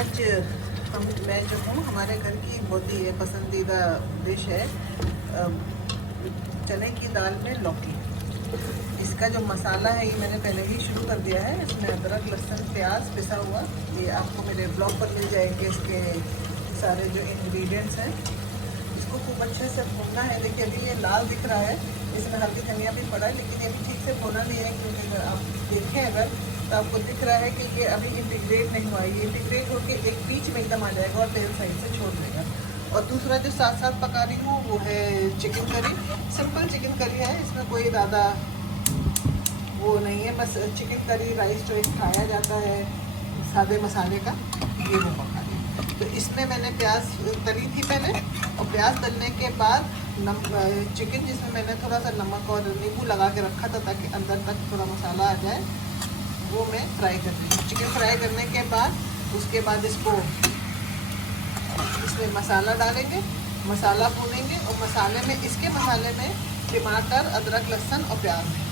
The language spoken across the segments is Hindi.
आज मैं जो हूँ, हमारे घर की बहुत ही पसंदीदा डिश है चने की दाल में लौकी। इसका जो मसाला है ये मैंने पहले ही शुरू कर दिया है। इसमें अदरक, लहसुन, प्याज पिसा हुआ, ये आपको मेरे ब्लॉग पर मिल जाएंगे। इसके सारे जो इंग्रेडिएंट्स हैं, इसको खूब अच्छे से भूनना है। देखिए अभी ये लाल दिख रहा है, इसमें हल्दी धनिया भी पड़ा है, लेकिन ये भी ठीक से भुना नहीं है, क्योंकि अगर आप देखें अगर तो आपको दिख रहा है कि ये अभी इंटीग्रेट नहीं हुआ। ये इंटीग्रेट होकर एक बीच में एकदम आ जाएगा और तेल साइड से छोड़ देगा। और दूसरा जो साथ साथ पका रही हूँ वो है chicken curry. Simple chicken curry है, इसमें कोई ज़्यादा वो नहीं है, बस चिकन करी राइस जो खाया जाता है सादे मसाले का, ये वो पका रही हूँ। तो इसमें मैंने प्याज तली थी पहले, और प्याज तलने के बाद चिकन, जिसमें मैंने थोड़ा सा नमक और नींबू लगा के रखा था ताकि अंदर तक थोड़ा मसाला आ जाए, वो मैं फ्राई कर रही हूँ। चिकन फ्राई करने के बाद उसके बाद इसको इसमें मसाला डालेंगे, मसाला भूनेंगे, और मसाले में, इसके मसाले में टमाटर, अदरक, लहसुन और प्याज है।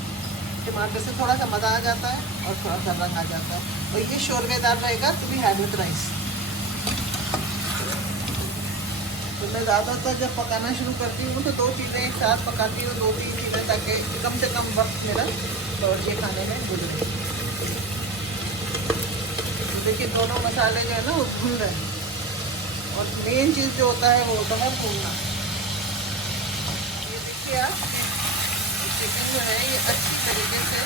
टमाटर से थोड़ा सा मज़ा आ जाता है और थोड़ा सा रंग आ जाता है। और ये शोरबेदार रहेगा to be had with rice. तो मैं ज़्यादातर जब पकाना शुरू करती हूँ तो दो चीज़ें एक साथ पकाती हूँ, 2-3 चीज़ें, ताकि कम से कम वक्त मेरा और ये खाने में गुजरे। तो देखिए दोनों मसाले जो है ना वो भून रहे हैं, और मेन चीज़ जो होता है वो होता है भूनना। ये देखिए आप, चिकन जो है ये अच्छी तरीके से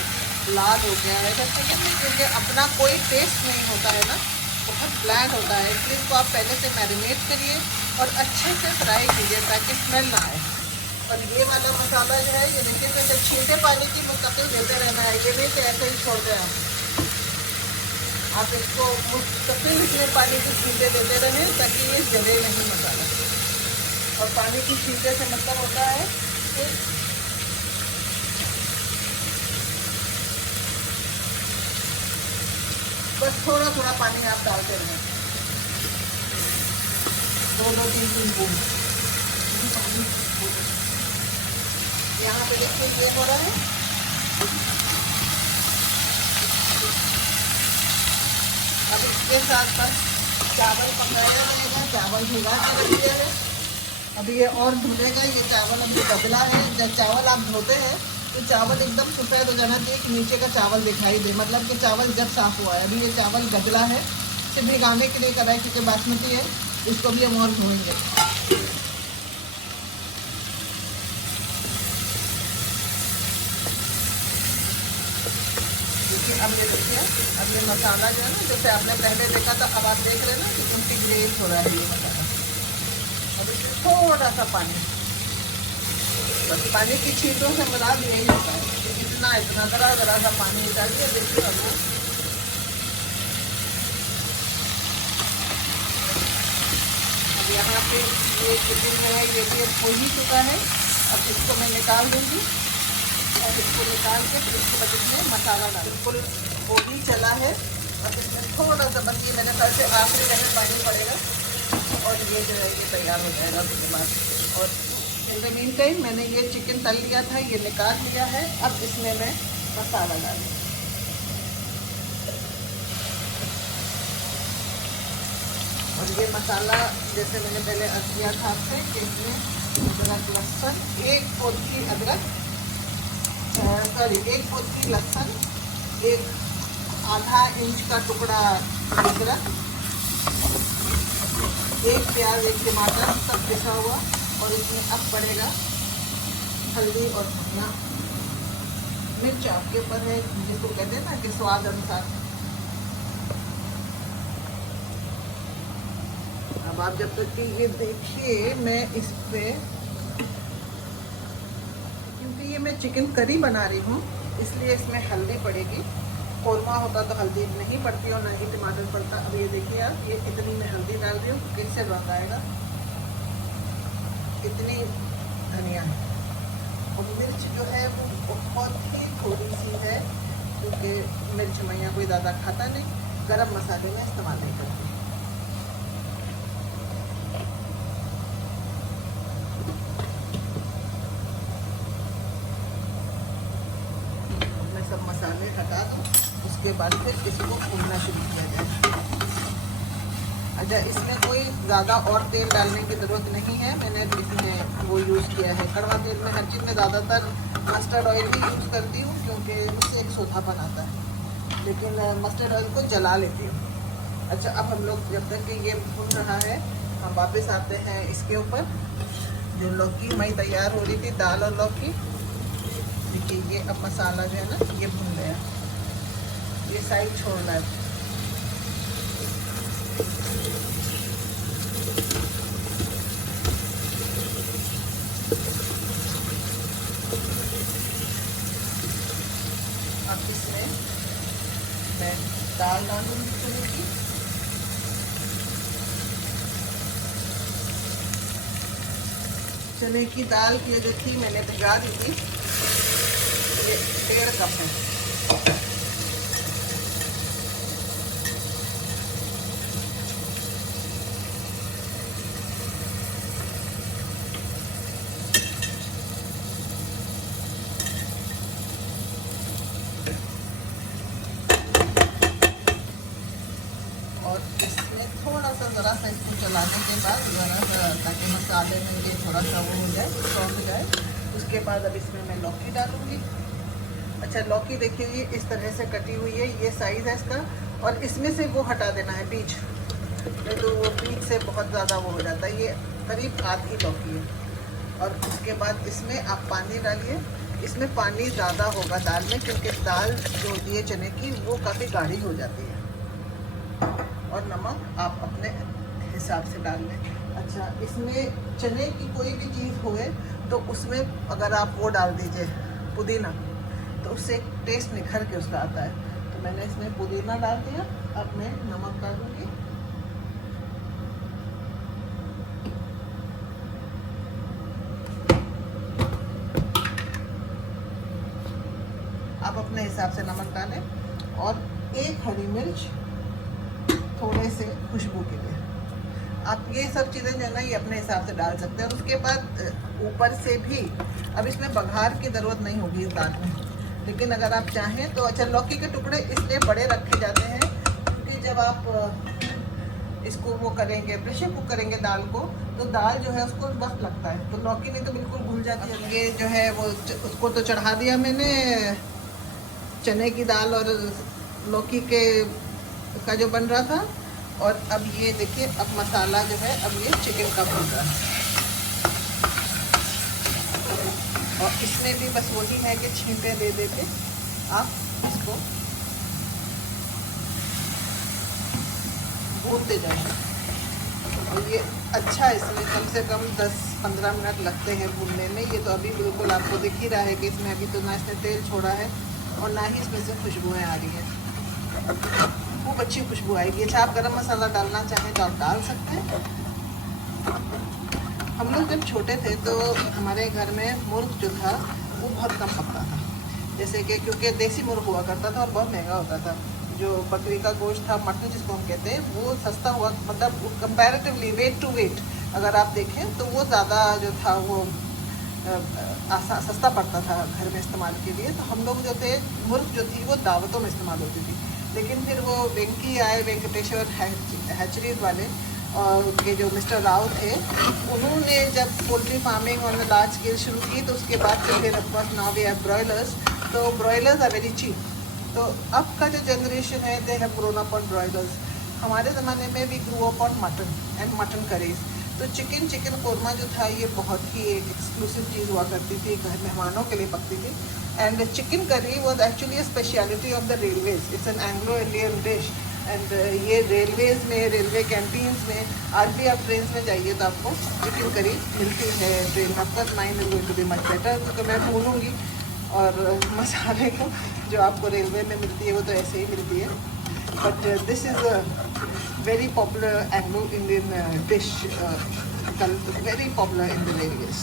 लाल हो गया है। जब चिकन में क्योंकि अपना कोई टेस्ट नहीं होता है ना, बहुत ब्लैंड होता है, इसलिए इसको आप पहले से मैरिनेट करिए और अच्छे से फ्राई कीजिए ताकि स्मेल ना आए। और ये वाला मसाला जो है, ये देखिए जैसे छींटे पानी की मुस्तकिल देते रहना है, ये नहीं कि ऐसे ही छोड़ दें आप इसको मुस्तकिल इसमें पानी की छींटे देते रहें ताकि ये जले नहीं मसाला। और पानी की छींटे से मतलब होता है कि बस थोड़ा थोड़ा पानी आप डालते रहें, 2-3 बूंद पानी। यहाँ पे देखिए ये हो रहा है। अब इसके साथ साथ चावल पकाया रहेगा, चावल भिगा के रख दिया है, अभी ये और धुलेगा। ये चावल अभी गबला है। जब चावल आप धोते हैं तो चावल एकदम सफ़ेद हो जाना चाहिए कि नीचे का चावल दिखाई दे, मतलब कि चावल जब साफ़ हुआ है। अभी ये चावल गबला है, सिर्फ भिगाने के लिए करा है क्योंकि बासमती है, इसको भी हम और धोएंगे। देखिए अब ये देखिए, अब ये मसाला जो है ना, जैसे आपने पहले देखा था, अब आप देख रहे हैं ना कि इंटीग्रेट हो रहा है ये मसाला। अब इसमें थोड़ा सा पानी, बस पानी की छींटों से मिला यही होता है कि इतना ज़रा सा पानी डालिए। देखिए अब यहाँ पे ये चिकन जो है ये भी हो ही चुका है। अब इसको मैं निकाल दूँगी और इसको निकाल के फिर इसके बाद इसमें मसाला डाल, बिल्कुल हो ही चला है। अब इसमें थोड़ा सा बस ये मेरे ख्याल से आखिरी जगह पानी पड़ेगा और ये जो है ये तैयार हो जाएगा उसके बाद। और इन द मीन टाइम मैंने ये चिकन तल लिया था, ये निकाल लिया है। अब इसमें मैं मसाला डालूँ, और ये मसाला जैसे मैंने पहले अर्ज किया था आपसे कि इसमें अदरक, लहसुन, 1 पोटली अदरक, सॉरी 1 पोटली लहसुन, 1/2 इंच का टुकड़ा अदरक, 1 प्याज, 1 टमाटर, सब पिसा हुआ। और इसमें अब पड़ेगा हल्दी और धनिया, मिर्च आपके ऊपर है, जिसको कहते हैं ना कि स्वाद अनुसार। अब आप जब तक कि ये देखिए, मैं इस पे, क्योंकि ये मैं चिकन करी बना रही हूँ इसलिए इसमें हल्दी पड़ेगी। कोरमा होता तो हल्दी नहीं पड़ती और ना ही टमाटर पड़ता। अब ये देखिए आप, ये इतनी मैं हल्दी डाल रही हूँ क्योंकि इससे रंग आएगा। इतनी धनिया है, और मिर्च जो है वो बहुत ही थोड़ी सी है, क्योंकि मिर्च मैया कोई ज़्यादा खाता नहीं, गरम मसाले में इस्तेमाल नहीं करती। मैं सब मसाले हटा दूँ, उसके बाद फिर इसको भूनना शुरू किया जाए। अच्छा, इसमें कोई ज़्यादा और तेल डालने की ज़रूरत नहीं है। मैंने इसमें वो यूज़ किया है कड़वा तेल। में हर चीज़ में ज़्यादातर मस्टर्ड ऑयल ही यूज़ करती हूँ क्योंकि उससे एक सोधापन आता है, लेकिन मस्टर्ड ऑयल को जला लेती हूँ। अच्छा, अब हम लोग जब तक कि ये भून रहा है, हम वापस आते हैं इसके ऊपर। जो लौकी हमारी तैयार हो रही थी, दाल और लौकी, देखिए ये अब मसाला जो है ना ये भून गया, ये साइड छोड़ना है। अब इसमें मैं दाल डालूंगी चने की। चने की दाल की जो थी मैंने भिगा दी थी, ये 1.5 कप है। और इसमें थोड़ा सा ज़रा सा इसको चलाने के बाद ज़रा सा, ताकि मसाले में ये थोड़ा सा वो हो जाए, सॉफ्ट हो जाए। उसके बाद अब इसमें मैं लौकी डालूँगी। अच्छा, लौकी देखिए ये इस तरह से कटी हुई है, ये साइज़ है इसका। और इसमें से वो हटा देना है बीज, नहीं तो वो बीज से बहुत ज़्यादा वो हो जाता है। ये करीब आधी लौकी है। और उसके बाद इसमें आप पानी डालिए। इसमें पानी ज़्यादा होगा दाल में, क्योंकि दाल जो होती है चने की वो काफ़ी गाढ़ी हो जाती है। और नमक आप अपने हिसाब से डाल लें। अच्छा, इसमें चने की कोई भी चीज़ होए तो उसमें अगर आप वो डाल दीजिए पुदीना, तो उससे एक टेस्ट निखर के उसका आता है। तो मैंने इसमें पुदीना डाल दिया। अब मैं नमक डालूँगी। आप अपने हिसाब से नमक डालें। और 1 हरी मिर्च थोड़े से खुशबू के लिए। आप ये सब चीज़ें जो है ना ये अपने हिसाब से डाल सकते हैं। और उसके बाद ऊपर से भी, अब इसमें बघार की ज़रूरत नहीं होगी इस दाल में, लेकिन अगर आप चाहें तो। अच्छा, लौकी के टुकड़े इसलिए बड़े रखे जाते हैं क्योंकि जब आप इसको वो करेंगे, प्रेशर कुक करेंगे दाल को, तो दाल जो है उसको वक्त लगता है। तो लौकी नहीं तो बिल्कुल भूल जाती है। ये जो है वो उसको तो चढ़ा दिया मैंने, चने की दाल और लौकी के का जो बन रहा था। और अब ये देखिए, अब मसाला जो है अब ये चिकन का बन रहा है। और इसमें भी बस वही है कि छींटे दे दे के आप इसको भूनते जाएं। और ये अच्छा, इसमें कम से कम 10-15 मिनट लगते हैं भूनने में। ये तो अभी बिल्कुल आपको दिख ही रहा है कि इसमें अभी तो ना इसने तेल छोड़ा है और ना ही इसमें से खुशबुएँ आ रही हैं। खूब अच्छी खुशबू आएगी। अच्छा, आप गरम मसाला डालना चाहें तो आप डाल सकते हैं। हम लोग जब छोटे थे तो हमारे घर में मुर्ग जो था वो बहुत कम पकता था। जैसे कि क्योंकि देसी मुर्ग हुआ करता था और बहुत महंगा होता था। जो बकरी का गोश्त था, मटन जिसको हम कहते हैं, वो सस्ता हुआ, मतलब कंपैरेटिवली वेट टू वेट अगर आप देखें तो वो ज़्यादा जो था वो सस्ता पड़ता था घर में इस्तेमाल के लिए। तो हम लोग जो थे, मुर्ग जो थी वो दावतों में इस्तेमाल होती थी। लेकिन फिर वो वेंकी आए, वेंकटेश्वर हैचरीज वाले, और उनके जो मिस्टर राव थे, उन्होंने जब poultry farming on large scale शुरू की, तो उसके बाद से फिर of course now we have broilers. तो ब्रॉयलर्स आर वेरी चीप। तो अब का जो जनरेशन है, they have grown up on broilers. हमारे ज़माने में भी grow up on mutton and mutton curries. तो चिकन कौरमा जो था ये बहुत ही एक एक्सक्लूसिव चीज़ हुआ करती थी, घर मेहमानों के लिए पकती थी। And chicken curry was actually a speciality of the railways. It's an Anglo Indian dish. And ये रेलवेज़ में, रेलवे कैंटीन्स में, आज भी आप ट्रेन में जाइए तो आपको चिकन करी मिलती है ट्रेन में। Of course mine is going to be much better, तो मैं भूनूंगी। और मसाले को जो आपको रेलवे में मिलती है वो तो ऐसे ही मिलती है। But this is very popular Anglo-Indian dish, very popular in the railways.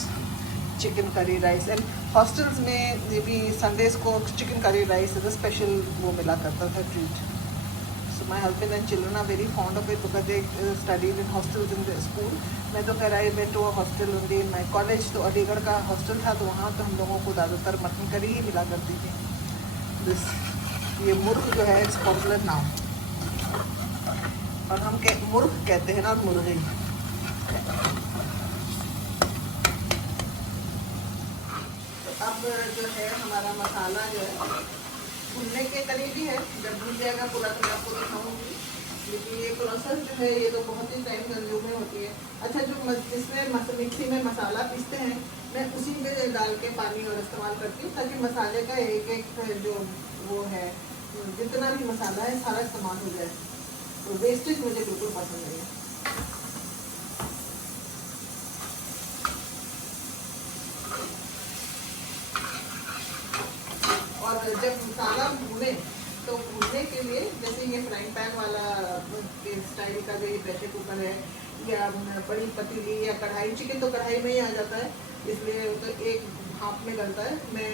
Chicken curry rice, and hostels में ये भी Sundays को chicken curry rice is a special वो मिला करता था treat. So my husband and children are very fond of it because they studied in hostels in the school. मैं तो खैर I went to a hostel only in my college, तो अलीगढ़ का hostel था, तो वहाँ तो हम लोगों को ज़्यादातर मटन करी ही मिला करती थी। ये मुर्ग जो है it's popular now. और हम मुर्ग कहते हैं ना, मुर्गी। तो अब जो है हमारा मसाला जो है भुनने के करीब ही है, जब भुन जाएगा पूरा तो मैं आपको दिखाऊंगी। लेकिन ये प्रोसेस जो है ये तो बहुत ही टाइम कंज्यूमिंग होती है। अच्छा, जो जिसमें मिक्सी में मसाला पीसते हैं, मैं उसी में डाल के पानी और इस्तेमाल करती हूँ, ताकि मसाले का एक एक जो वो है, जितना भी मसाला है सारा इस्तेमाल हो जाए। तो वेस्टेज मुझे बिल्कुल पसंद नहीं है। और जब मसाला भूने तो भूनने के लिए, जैसे ये फ्राइंग पैन वाला स्टाइल का जो ये प्रेशर कुकर है या बड़ी पतीली या कढ़ाई, चिकन तो कढ़ाई में ही आ जाता है, इसलिए तो एक भाप में गलता है। मैं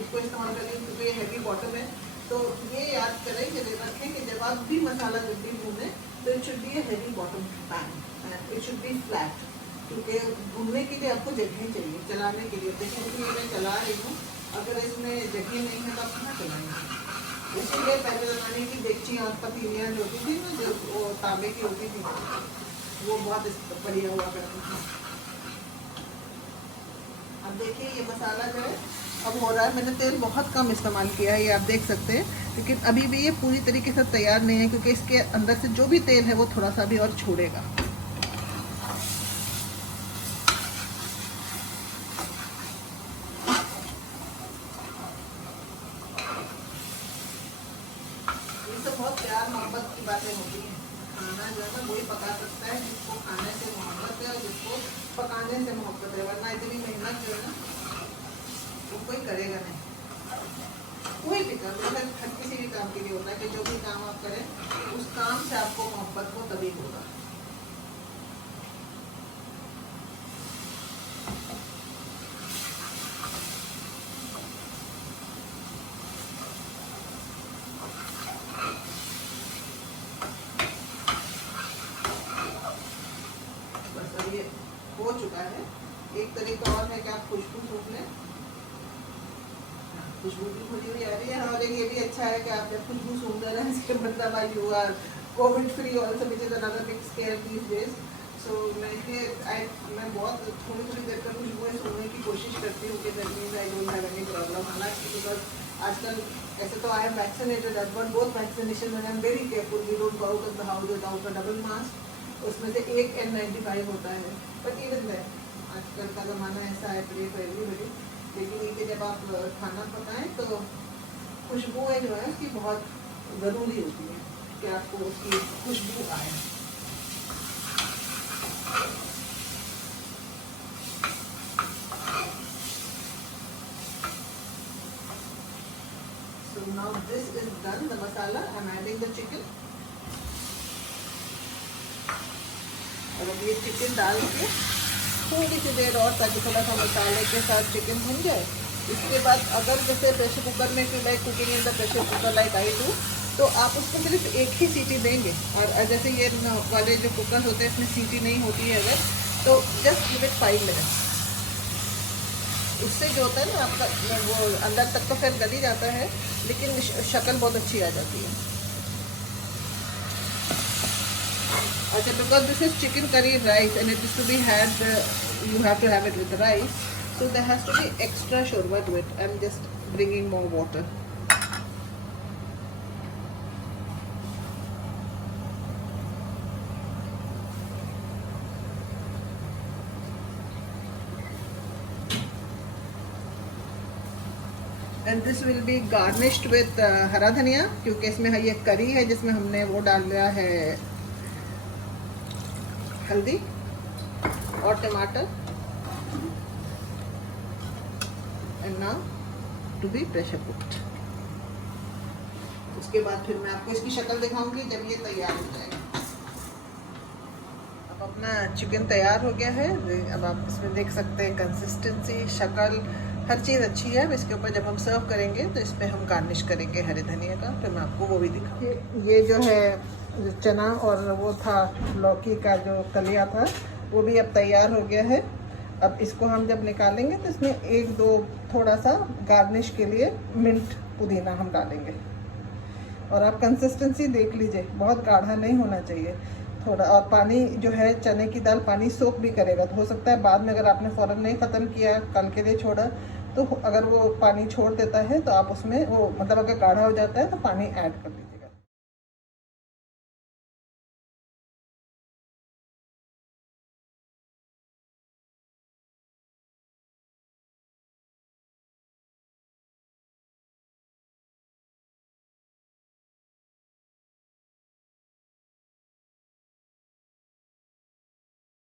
इसको इस्तेमाल कर रही हूँ क्योंकि ये हैवी बॉटम है। तो ये याद करें कि रखें कि जब आप भी मसाला जब भी भूनें तो it should be a heavy bottom pan, it should be flat, क्योंकि भूनने के लिए आपको जगह चाहिए, चलाने के लिए। देखिए इसलिए मैं चला रही हूँ, अगर इसमें जगह नहीं है तो आप कहाँ चलाएंगे। इसीलिए पहले ज़माने की देगचियाँ और पतीलियाँ जो होती थी ना, जो वो तांबे की होती थी, वो बहुत बढ़िया हुआ करती थी। अब देखिए ये मसाला जो है अब हो रहा है। मैंने तेल बहुत कम इस्तेमाल किया है, ये आप देख सकते हैं, लेकिन अभी भी ये पूरी तरीके से तैयार नहीं है, क्योंकि इसके अंदर से जो भी तेल है वो थोड़ा सा भी और छोड़ेगा। ये तो बहुत प्यार मोहब्बत की बातें होती हैं। खाना जो है ना वही पका सकता है जिसको खाने से मोहब्बत है और जिसको पकाने से मोहब्बत है, वरना इतनी मेहनत जो है ना वो कोई करेगा नहीं। कोई भी काम, मतलब हर किसी भी काम के लिए होता है कि जो भी काम आप करें उस काम से आपको मोहब्बत हो तभी होगा। बस अब ये हो चुका है। एक तरीका और है कि आप खुशबू सूख लें। खुशबू भी खुली हुई आ रही है, और ये भी अच्छा है कि आप जब खुशबू सूंघ रहे हैं, इसके मतलब you are COVID free also, which is another big scare these days. So मैं बहुत थोड़ी देर कर खुशबू सूंघने की कोशिश करती हूँ कि that means I don't have any problem. हालांकि बिकॉज आजकल ऐसे तो I am vaccinated, I got both vaccination and I am very careful, we don't go out of the house without a double mask. उसमें से एक N95 होता है, बट इवन दैट आजकल का ज़माना ऐसा है, प्रे फॉर एवरीबॉडी। लेकिन ये कि जब आप खाना पकाएं तो खुशबू है जो है उसकी बहुत ज़रूरी होती है कि आपको उसकी खुशबू आए। So now this is done, the masala. I'm adding the chicken. और अब ये चिकन डाल के थोड़ी सी देर और, ताकि थोड़ा सा मसाले के साथ चिकन भुन जाए। इसके बाद अगर जैसे प्रेशर कुकर में कि like cooking in the pressure cooker like I do, तो आप उसको सिर्फ एक ही सीटी देंगे। और जैसे ये वाले जो कुकर होते हैं इसमें सीटी नहीं होती है अगर, तो जस्ट गिव इट 5 मिनट्स। उससे जो होता है ना आपका वो अंदर तक तो फिर गल ही जाता है, लेकिन शक्ल बहुत अच्छी आ जाती है। अच्छा, because this is chicken curry rice and it is to be had, you have to have it with rice, so there has to be extra shorba to it. I'm just bringing more water. And this will be garnished with हरा धनिया, क्योंकि इसमें ये करी है जिसमें हमने वो डाल दिया है हल्दी और टमाटर। And now to be pressure cooked. उसके बाद फिर मैं आपको इसकी शक्ल दिखाऊंगी जब ये तैयार हो जाएगा। अब अपना चिकन तैयार हो गया है। अब आप इसमें देख सकते हैं कंसिस्टेंसी, शक्ल, हर चीज़ अच्छी है। अब इसके ऊपर जब हम सर्व करेंगे तो इस पर हम गार्निश करेंगे हरे धनिया का, तो मैं आपको वो भी दिखाऊंगी। ये जो है चना और वो था लौकी का जो कलिया था, वो भी अब तैयार हो गया है। अब इसको हम जब निकालेंगे तो इसमें 1-2 थोड़ा सा गार्निश के लिए मिंट पुदीना हम डालेंगे। और आप कंसिस्टेंसी देख लीजिए, बहुत गाढ़ा नहीं होना चाहिए थोड़ा। और पानी जो है, चने की दाल पानी सोख भी करेगा, तो हो सकता है बाद में अगर आपने फ़ौरन नहीं ख़त्म किया, कल के लिए छोड़ा, तो अगर वो पानी छोड़ देता है तो आप उसमें वो मतलब अगर गाढ़ा हो जाता है तो पानी ऐड कर दें।